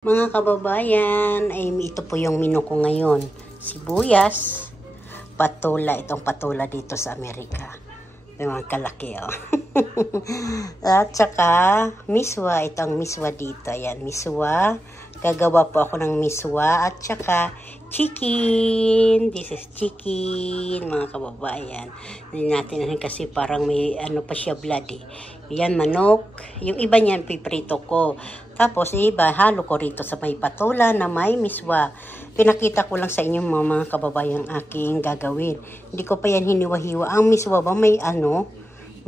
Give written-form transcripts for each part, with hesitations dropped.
Mga kababayan, ay ito po yung menu ko ngayon. Sibuyas, patola, itong patola dito sa Amerika. Yung mga kalaki, oh. At saka, miswa, itong miswa dito. Ayan, miswa. Gagawa po ako ng miswa. At saka, chicken. This is chicken, mga kababayan. Hindi natin kasi parang may ano pa siya blood eh. Yan, manok. Yung iba niyan, piprito ko. Tapos, iba, halo ko rito sa may patola na may miswa. Pinakita ko lang sa inyo mga kababayan aking gagawin. Hindi ko pa yan hiniwa-hiwa. Ang miswa ba may ano?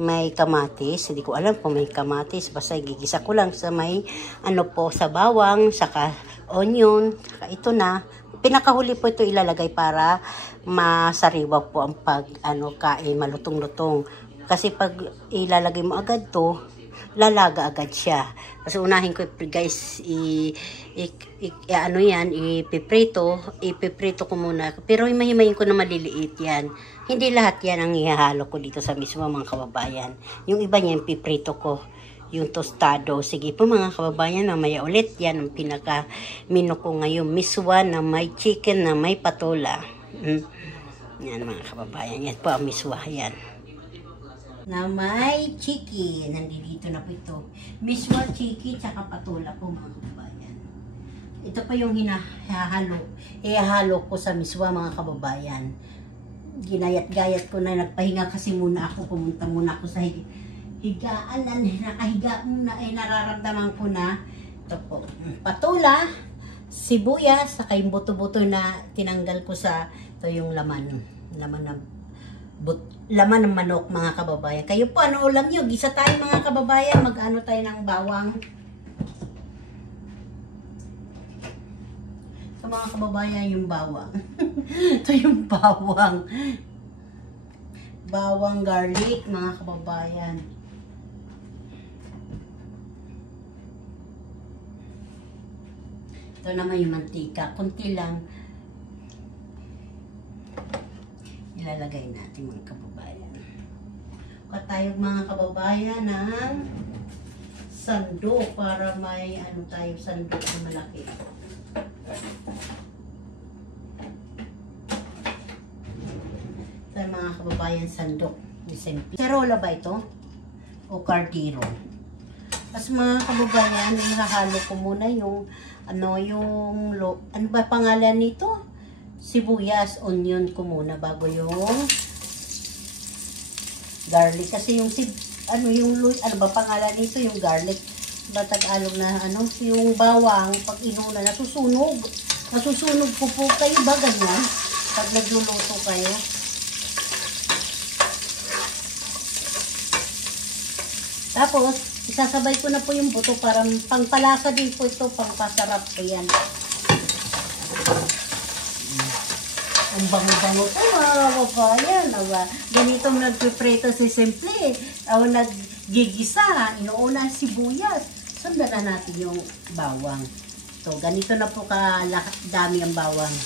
May kamatis. Hindi ko alam kung may kamatis. Basta gigisa ko lang sa may ano po sa bawang, saka onion, saka ito na. Pinakahuli po ito ilalagay para masariwa po ang pag ano kain, malutong-lutong. Kasi pag ilalagay mo agad to, lalaga agad siya. Kasi unahin ko guys, ano yan, ipiprito ko muna. Pero imahimayin ko na maliliit yan. Hindi lahat yan ang ihahalo ko dito sa mismo mga kababayan. Yung iba niyan, piprito ko. Yung tostado. Sige po mga kababayan, mamaya ulit yan ang pinaka-menu ko ngayon. Miswa na may chicken na may patola. Yan mga kababayan. Yan po ang miswa. Yan. Na may chicken. Nandito na po ito. Miswa, chicken, tsaka patola po mga kababayan. Ito pa yung hinahalo. Ihahalo ko sa miswa mga kababayan. Ginayat-gayat ko na. Nagpahinga kasi muna ako. Pumunta muna ako sa higaan. Nakahiga muna. Nararamdaman ko na. Ito po. Patola, sibuyas, saka yung buto-buto na tinanggal ko sa ito yung laman. Laman ng manok mga kababayan. Kayo po, ano ulam nyo? Gisa tayo mga kababayan. Mag-ano tayo ng bawang. So mga kababayan, yung bawang. Ito yung bawang. Bawang garlic mga kababayan. Ito naman yung mantika. Kunti lang. Ilalagay natin mga kababayan. Tayo mga kababayan ng sando para may ano tayo sando na malaki. Tayo mga kababayan sando. Cerola ba ito? O cardiro? Tapos mga kababayan, ihahalo ko muna yung ano ba pangalan nito? Sibuyas, onion ko muna bago yung garlic. Kasi yung ano ba pangalan nito? Yung garlic. Batag-alog na ano, yung bawang, pag inuna, nasusunog. Nasusunog po kayo ba ganyan? Pag nagluluto kayo. Tapos, isasabay ko na po yung buto para pangpalasa din po ito, pangpasarap po yan. Ang bango-bango po mga kababayan. Ganito nagpipreto si Simple. O naggigisa. Inuuna sibuyas. Sundan na natin yung bawang. So, ganito na po kadami ang bawang.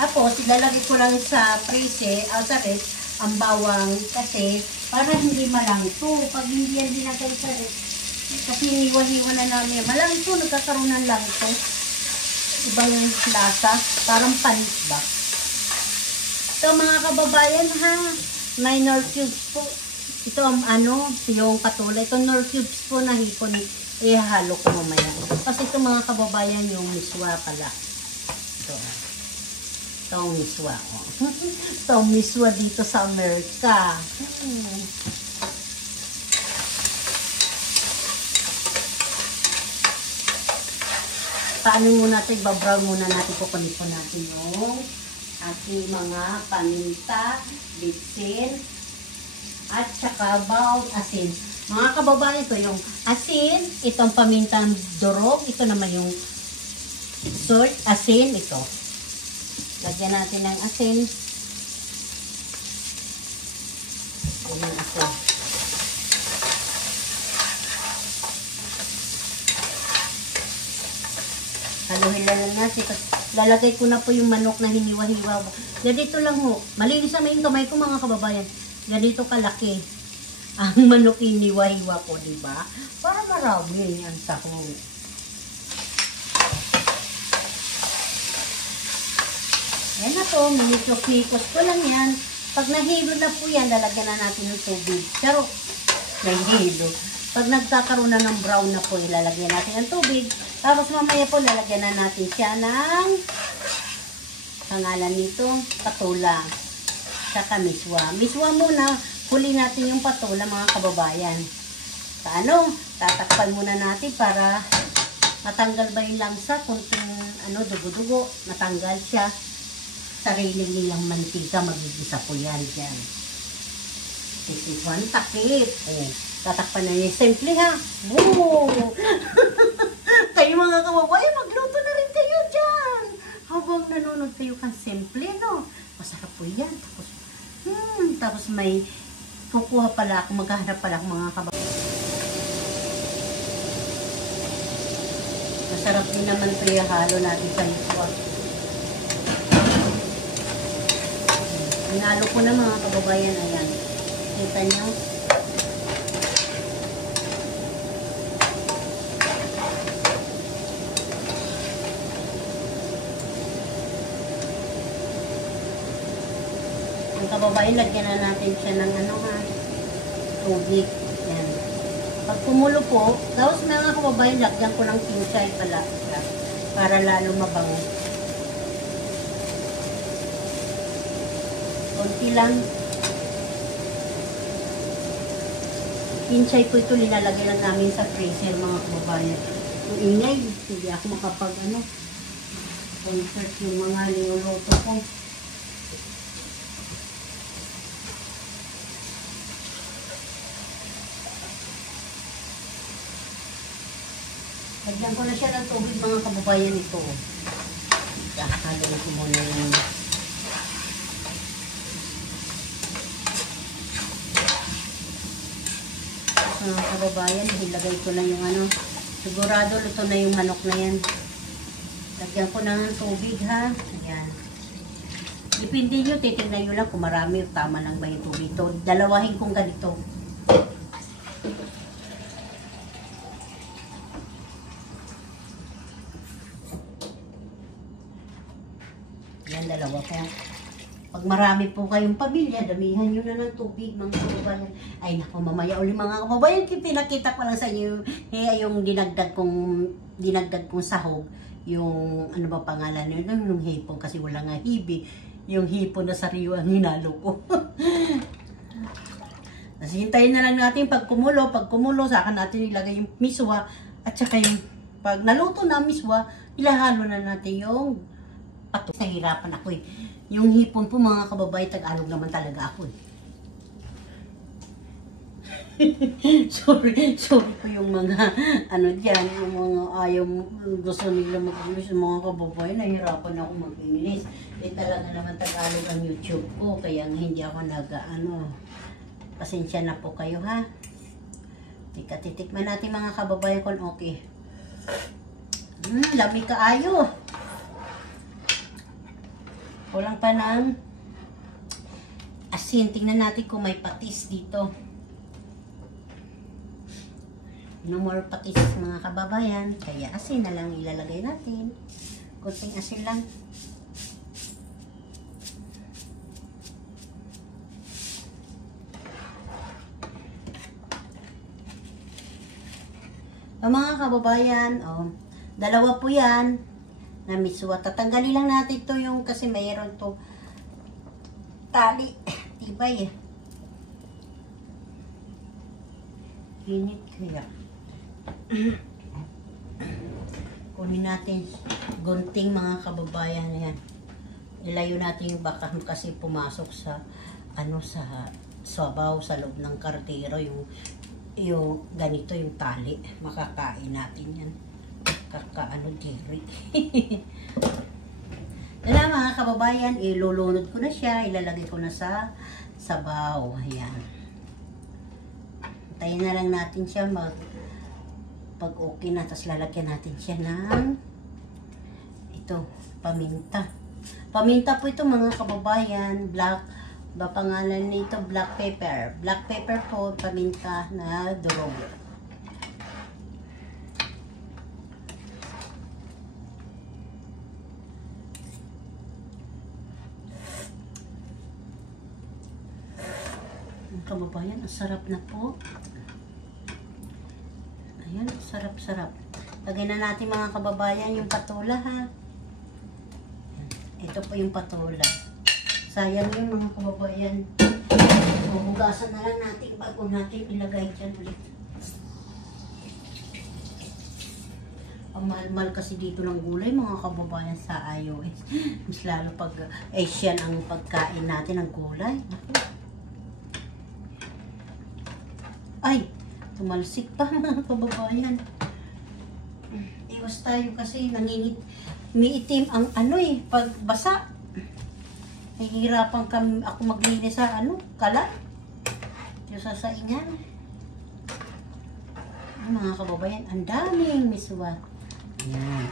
Tapos, ilalagay ko lang sa prese, sa ref, ang bawang kasi para hindi malangto. Pag hindi yan dinagay sa ref, kasi niwa-hiwa na namin. Malangto, nagkakaroon ng langto. Ibang lasa. Parang panis ba? Ito mga kababayan ha, may nor cubes po. Ito ang yung patola. Ito nor cubes po na hipon. Ihalo ko mamaya. Kasi ito mga kababayan yung miswa pala. Ito. Ito ang miswa. Oh. Ito ang miswa dito sa Amerika. Paano muna ito? Ibabrown muna natin. Kukunin po natin yung ating mga paminta, bitsin, at saka bawang asin. Mga kababayan, ito yung asin, itong pamintang durog, ito naman yung salt, asin, ito. Lagyan natin ng asin. Ayan, asin. Haluhin lang natin. Lalagay ko na po yung manok na hiniwa-hiwa. Ganito lang ho. Malinis naman yung kamay ko mga kababayan. Ganito kalaki. Ang manok hiniwa-hiwa ko, diba? Para marami ang sahog. Ayan na po, minikos ko lang yan. Pag nahilo na po yan, lalagyan na natin ng tubig. Pero, nahilo. Pag nagkakaroon na ng brown na po, ilalagyan natin ng tubig. Tapos mamaya po, lalagyan na natin siya ng pangalan nito, patula. Saka miswa. Miswa muna, huli natin yung patula mga kababayan. Tatakpan muna natin para matanggal ba yung langsa, kunting dugo-dugo, matanggal siya. Sariling nilang mantika, magigisa po yan dyan. This is one takip. Tatakpan na niya. Simple ha. Woo! Kayo mga kababayan, magluto na rin kayo dyan. Habang nanonood kayo kang simple, no? Masarap po yan. Tapos may kukuha pala ako, maghahanap pala ako mga kababayan. Masarap din naman ito yung halo natin sa miswa. Hinalo ko na mga kababayan. Ayan. Kita nyo. Ang kababayan, lagyan na natin siya ng tubig. Ayan. Pag kumulo po, tapos mga kababayan, lagyan ko ng kinsay pala para lalo mabango. Konti lang. Kinsay po ito, linalagay lang namin sa freezer mga kababayan. Ang ingay, hindi ako concert yung mga niluluto ko. Lagyan ko na siya ng tubig mga kababayan ito. Halo ko muna yung mga kababayan. Ilagay ko na yung sigurado luto na yung manok na yan. Lagyan ko na ng tubig ha. Ayan. Depende nyo, titignan nyo lang kung marami o tama lang ba yung tubig ito. Dalawahin kong ganito. Yan, dalawa po. Pag marami po kayong pamilya, damihan nyo na ng tubig, mga kababayan. Ay, naku, mamaya uli mga kababayan, pinakita ko lang sa inyo, yung dinagdag kong sahog, yung, ano ba pangalan nyo, yung hipon, kasi wala nga hibi, yung hipon na sariwa ang hinalo ko. Tapos hintayin na lang natin pag kumulo, saka natin ilagay yung miswa, at saka yung, pag naluto na miswa, ilahalo na natin yung nahirapan ako eh. Yung hipon po mga kababayan, Tagalog naman talaga ako eh. sorry po yung mga dyan, yung mga ayaw gusto nila mag-English, mga kababayan, nahirapan ako mag-English. Talaga naman Tagalog ang YouTube ko, kaya hindi ako pasensya na po kayo ha. Titikman natin mga kababayan kung okay. Lamig kaayo. Kulang pa ng asin. Tingnan natin kung may patis dito. No more patis mga kababayan. Kaya asin na lang ilalagay natin. Kunting asin lang. Mga kababayan, dalawa po yan na miswa. Tatanggalin lang natin to yung kasi mayroon to tali. Tibay eh. Init kaya. Kunin natin gunting mga kababayan. Yan. Ilayo natin yung baka kasi pumasok sa sa sabaw sa loob ng kardero yung ganito yung tali. Makakain natin yan. Diri. Yan mga kababayan, ilulunod ko na siya, ilalagay ko na sa sabaw. Ayan. Tayin na lang natin siya pag okay na, tapos lalagyan natin siya ng paminta. Paminta po ito mga kababayan, pangalan nito black pepper. Black pepper po, paminta na durog. Kababayan, ang sarap na po. Ayan, sarap-sarap. Lagyan na natin mga kababayan yung patula ha. Ito po yung patula. Sayang yun mga kababayan. Hugasan na lang natin bago natin ilagay dyan ulit. Ang mahal-mahal kasi dito ng gulay mga kababayan sa iOS. Mas lalo pag Asian ang pagkain natin ng gulay. Ay! Tumalsik pa mga kababayan. Iwas tayo kasi umiitim ang pag basa. Nahihirapan kami ako maglinis sa kalat. Yung sasaingan. Mga kababayan, ang daming miswa. Yan.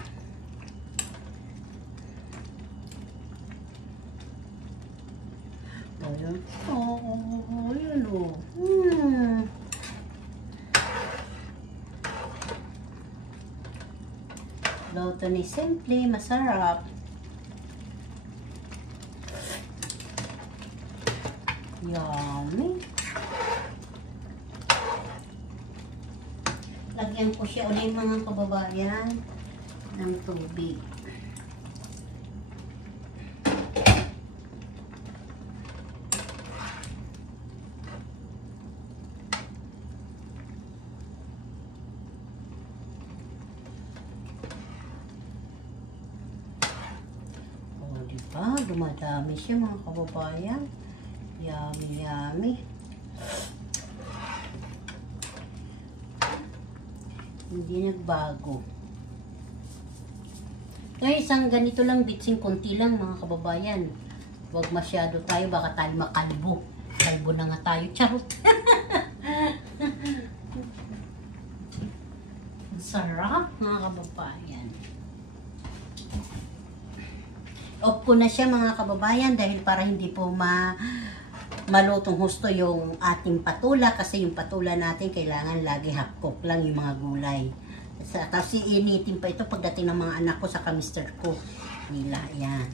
Ayun. Ayun o. Luto ni Simple, masarap. Yummy. Lagyan ko siya ulit mga kababayan ng tubig. Diba? Dumadami siya mga kababayan. Yummy, yummy. Hindi nagbago. Kaya isang ganito lang, bitsing konti lang mga kababayan. Huwag masyado tayo, baka tayo makalbo. Kalbo na nga tayo, charot. Ang sarap mga kababayan. Off ko na siya mga kababayan dahil para hindi po malutong husto yung ating patula kasi yung patula natin kailangan lagi half cook lang yung mga gulay. Tapos iinitin pa ito pagdating ng mga anak ko sa mister ko nila. Ayan.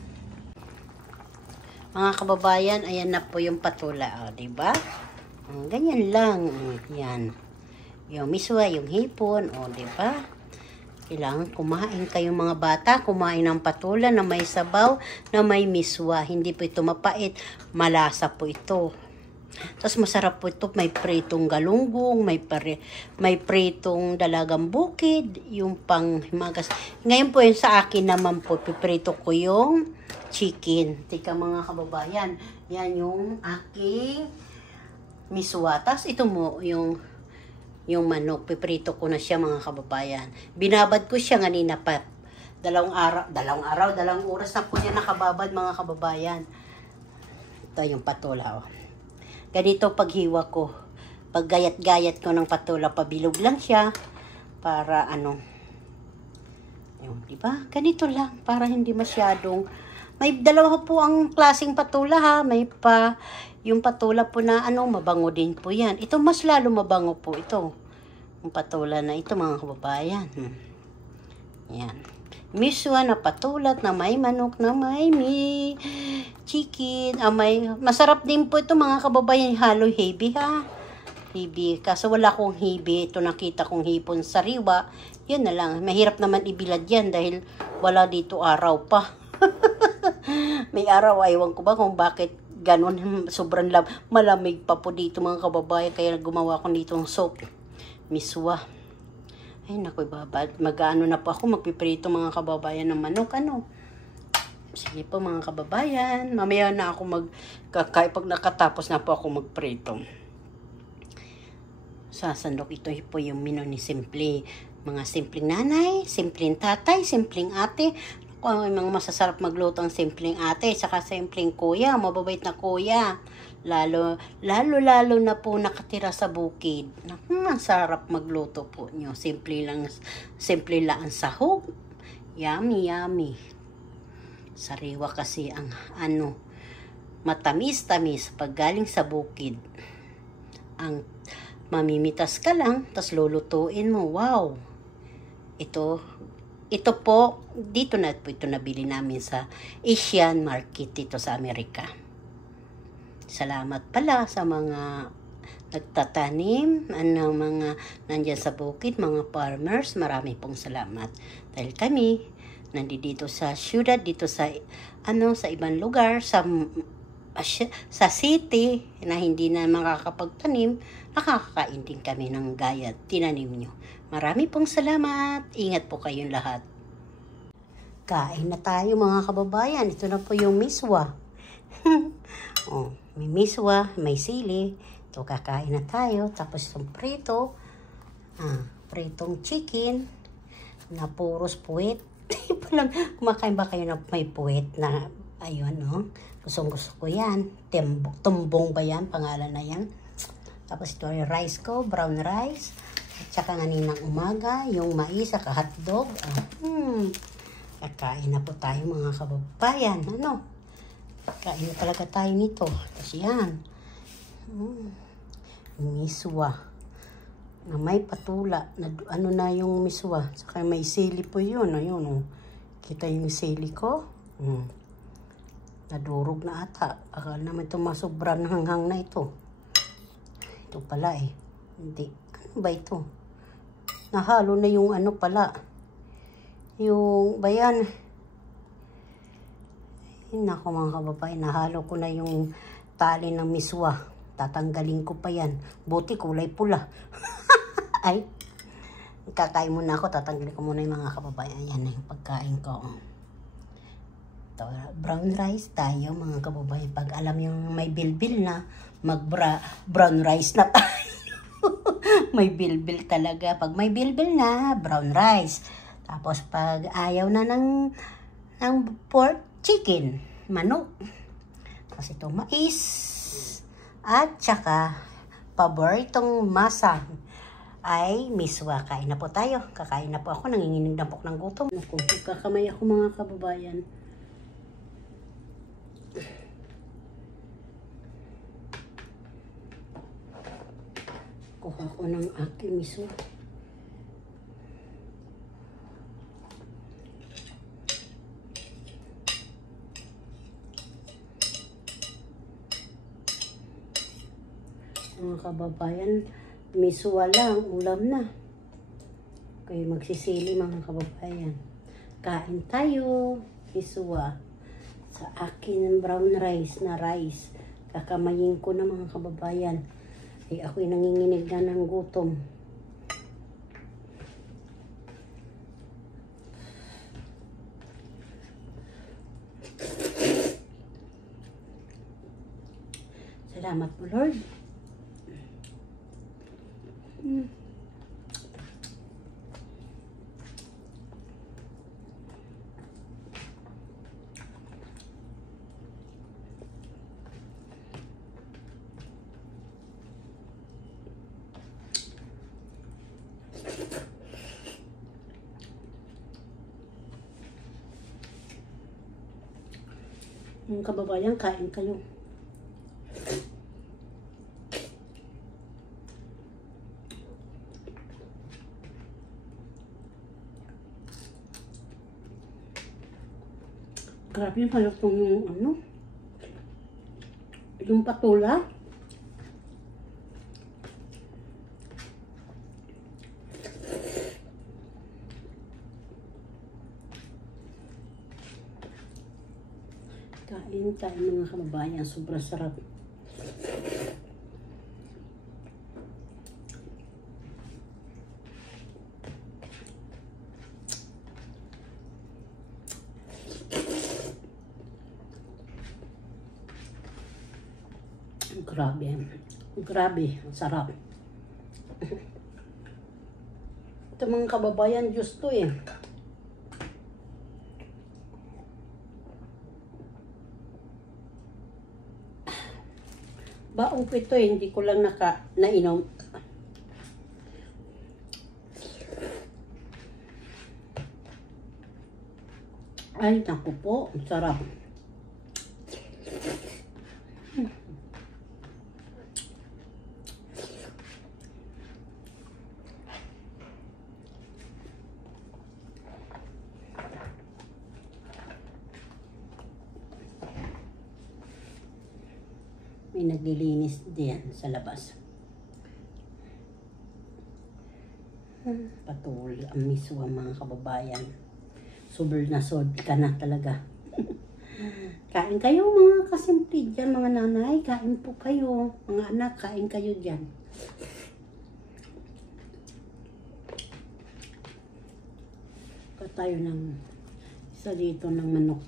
Mga kababayan, ayan na po yung patula. O, diba? Ganyan lang. Yan. Yung miswa, yung hipon. O, diba? Kailangan kumain kayong mga bata, kumain ng patula na may sabaw, na may miswa. Hindi po ito mapait, malasa po ito. Tapos masarap po ito, may pritong galunggong, may pritong dalagang bukid, yung pang himagas. Ngayon po yun sa akin naman po, piprito ko yung chicken. Tika mga kababayan, yan yung aking miswa. Tapos ito mo, yung manok, piprito ko na siya mga kababayan. Binabad ko siya kanina pa. Dalawang oras na po niya nakababad mga kababayan. Ito yung patula. Oh. Ganito paghiwa ko. Pag gayat-gayat ko ng patula, pabilog lang siya. Para yung, diba? Ganito lang. Para hindi masyadong. May dalawa po ang klaseng patula ha. May yung patula po na mabango din po yan. Ito mas lalo mabango po ito. Yung patula na ito mga kababayan. Yan. Miswa na patulat na may manok na may chicken. Masarap din po ito mga kababayan. Halo heavy ha. Heavy. Kaso wala kong heavy. Ito nakita kong hipon sariwa. Yun na lang. Mahirap naman ibilad yan dahil wala dito araw pa. May araw. Aywan ko ba kung bakit ganun. Sobrang malamig pa po dito mga kababayan. Kaya gumawa ko dito ng soap. Miswa. Ay, naku, mag-ano na po ako, magpiprito mga kababayan ng manok, Sige po mga kababayan, mamaya na ako pag nakatapos na po ako magprito. Sasandok ito po yung menu ni Simple. Mga simpleng nanay, simpleng tatay, simpleng ate. Mga masasarap magluto ang simpleng ate, saka simpleng kuya, mababait na kuya. Lalo na po nakatira sa bukid. Ang sarap magluto po nyo. Simple lang ang sahog. Yummy, yummy. Sariwa kasi ang matamis-tamis pag galing sa bukid. Ang mamimitas ka lang, tas lulutuin mo. Wow! Ito po, dito na po ito nabili namin sa Asian market dito sa Amerika. Salamat pala sa mga nagtatanim, mga nandyan sa bukid, mga farmers, marami pong salamat. Dahil kami, nandito sa syudad, dito sa, sa ibang lugar, sa city, na hindi na makakapagtanim, nakakakain din kami ng gaya tinanim nyo. Marami pong salamat. Ingat po kayong lahat. Kain na tayo mga kababayan. Ito na po yung miswa. Oh, may miswa, may sili. Ito, kakain na tayo. Tapos itong prito. Pritong chicken na puros puwet. Kumakain ba kayo na may puwet na ayun, no? Gustong-gusto ko yan. Tumbong ba yan? Pangalan na yan. Tapos ito yung rice ko, brown rice. At saka nganinang umaga, yung mais, saka hotdog. Kakain na po tayo mga kababayan. Kain na talaga tayo nito. Tapos yan. Miswa. Na may patula. Na yung miswa. Saka may sili po yun. Ayun, oh. Kita yung sili ko. Nadurog na ata. Akala naman ito masobran hanghang na ito. Ito pala eh. Hindi. Ano ba ito? Nahalo na yung pala. Yung bayan. Nako mga kababayan. Nahalo ko na yung tali ng miswa. Tatanggalin ko pa yan. Buti kulay pula. Ay. Kakain muna ako. Tatanggalin ko muna yung mga kababayan. Yan na yung pagkain ko. Ito, brown rice tayo mga kababayan. Pag alam yung may bilbil na, brown rice na tayo. May bilbil talaga. Pag may bilbil na, brown rice. Tapos pag ayaw na ng pork, chicken, manok. Tapos ito mais. At saka, paboritong masa ay miswa. Kain na po tayo. Kakain na po ako. Nanginginig na po ng gutom. Kakamay ako mga kababayan. Kuha ko ng aking miswa. Mga kababayan, miswa lang, ulam na. Kaya magsisili mga kababayan. Kain tayo, miswa. Sa akin brown rice na rice. Kakamayin ko na mga kababayan. Ay ako'y nanginginig na ng gutom. Salamat po Lord. Mga kababayan, kain kayo. Grabe yung halutong yung patula. Kain tayo mga kababayan, sobrang sarap. Grabe, ang sarap. Ito mga kababayan, Diyos to eh. Baong ko ito eh, hindi ko lang nainom. Ay, naku po, ang sarap. May naglilinis diyan sa labas. Patuloy ang miswa mga kababayan. Sobrang na sold ka na talaga. Kain kayo mga kasimple dyan, mga nanay. Kain po kayo. Mga anak, kain kayo dyan. Tayo ng isa dito ng manok.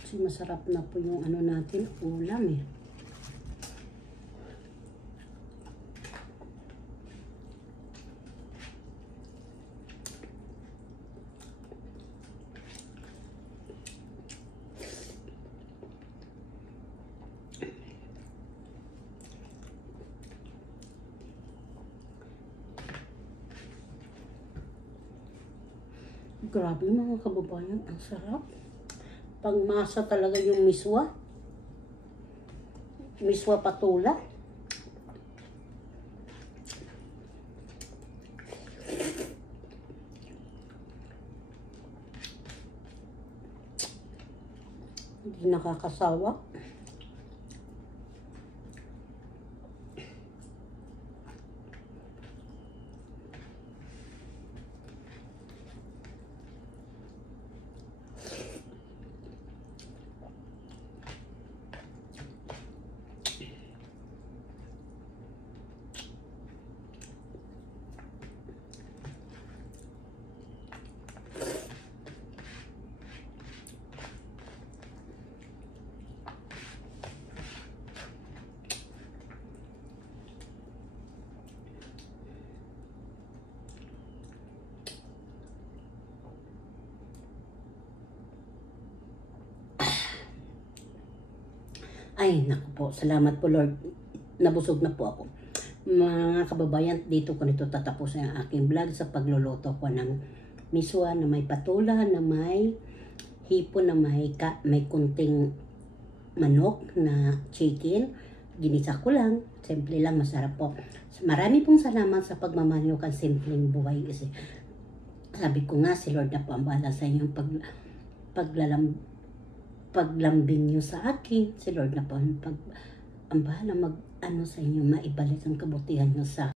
Kasi masarap na po yung ano natin, ulam eh. Grabe mga kababayan, ang sarap. Pangmasa talaga yung miswa. Miswa patula. Hindi nakakasawa. Ay, naku po. Salamat po, Lord. Nabusog na po ako. Mga kababayan, dito ko nito tatapusin ang aking vlog sa pagluluto ko ng miswa na may patula, na may hipon, na may kunting manok na chicken. Ginisa ko lang. Simple lang, masarap po. Marami pong salamat sa pagmamahal kan simpleng buhay. Kasi sabi ko nga, si Lord na po ang bahala sa inyong paglambing nyo sa akin. Si Lord na po ang bahala sa inyo, maibalik ang kabutihan nyo sa